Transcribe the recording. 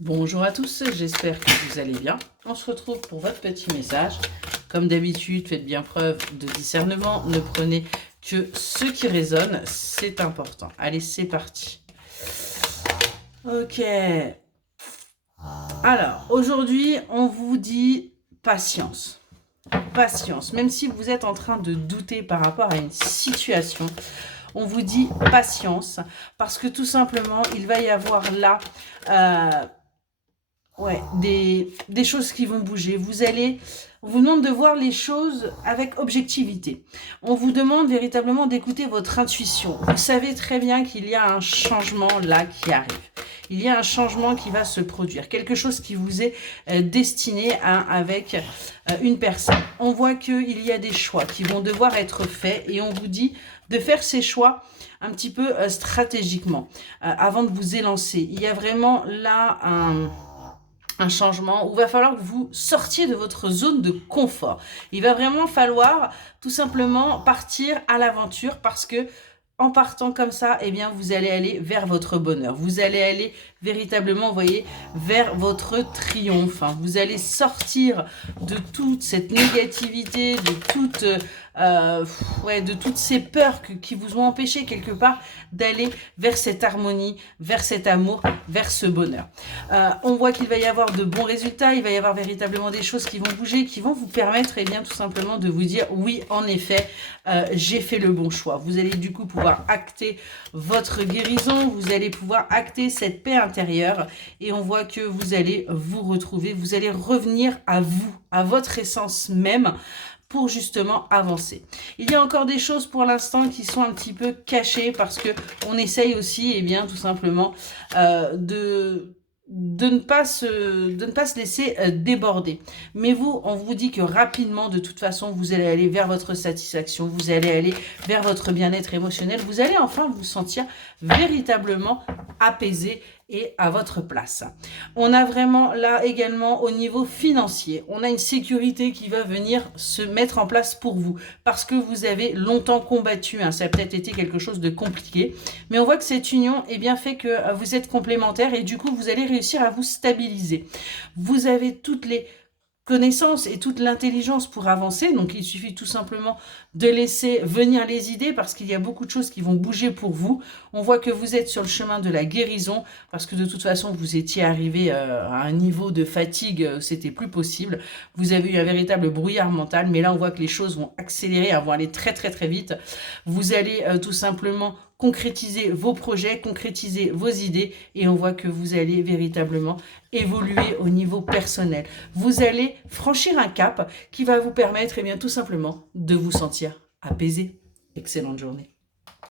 Bonjour à tous, j'espère que vous allez bien. On se retrouve pour votre petit message. Comme d'habitude, faites bien preuve de discernement. Ne prenez que ce qui résonne, c'est important. Allez, c'est parti. Ok. Alors, aujourd'hui, on vous dit patience. Patience. Même si vous êtes en train de douter par rapport à une situation, on vous dit patience. Parce que tout simplement, il va y avoir là... des choses qui vont bouger. On vous demande de voir les choses avec objectivité. On vous demande véritablement d'écouter votre intuition. Vous savez très bien qu'il y a un changement là qui arrive. Il y a un changement qui va se produire. Quelque chose qui vous est destiné avec une personne. On voit qu'il y a des choix qui vont devoir être faits et on vous dit de faire ces choix un petit peu stratégiquement avant de vous élancer. Il y a vraiment là un changement où il va falloir que vous sortiez de votre zone de confort. Il va vraiment falloir tout simplement partir à l'aventure parce que en partant comme ça, eh bien, vous allez aller vers votre bonheur. Vous allez aller véritablement, vous voyez, vers votre triomphe. Hein. Vous allez sortir de toute cette négativité, de toutes ces peurs qui vous ont empêché quelque part d'aller vers cette harmonie, vers cet amour, vers ce bonheur. On voit qu'il va y avoir de bons résultats, il va y avoir véritablement des choses qui vont bouger, qui vont vous permettre, eh bien, tout simplement de vous dire, oui, en effet, j'ai fait le bon choix. Vous allez du coup pouvoir acter votre guérison, vous allez pouvoir acter cette paix intérieure et on voit que vous allez vous retrouver, vous allez revenir à vous, à votre essence même pour justement avancer. Il y a encore des choses pour l'instant qui sont un petit peu cachées parce que on essaye aussi, eh bien, tout simplement de ne pas se laisser déborder. Mais vous, on vous dit que rapidement, de toute façon, vous allez aller vers votre satisfaction, vous allez aller vers votre bien-être émotionnel, vous allez enfin vous sentir véritablement apaisé et à votre place. On a vraiment là également au niveau financier, on a une sécurité qui va venir se mettre en place pour vous parce que vous avez longtemps combattu, hein, ça a peut-être été quelque chose de compliqué, mais on voit que cette union eh bien, fait que vous êtes complémentaires et du coup vous allez réussir à vous stabiliser. Vous avez toutes les connaissance et toute l'intelligence pour avancer, donc il suffit tout simplement de laisser venir les idées parce qu'il y a beaucoup de choses qui vont bouger pour vous. On voit que vous êtes sur le chemin de la guérison parce que de toute façon vous étiez arrivé à un niveau de fatigue, c'était plus possible. Vous avez eu un véritable brouillard mental, mais là on voit que les choses vont accélérer, vont aller très très très vite. Vous allez tout simplement concrétiser vos projets, concrétiser vos idées et on voit que vous allez véritablement évoluer au niveau personnel. Vous allez franchir un cap qui va vous permettre, eh bien, tout simplement, de vous sentir apaisé. Excellente journée.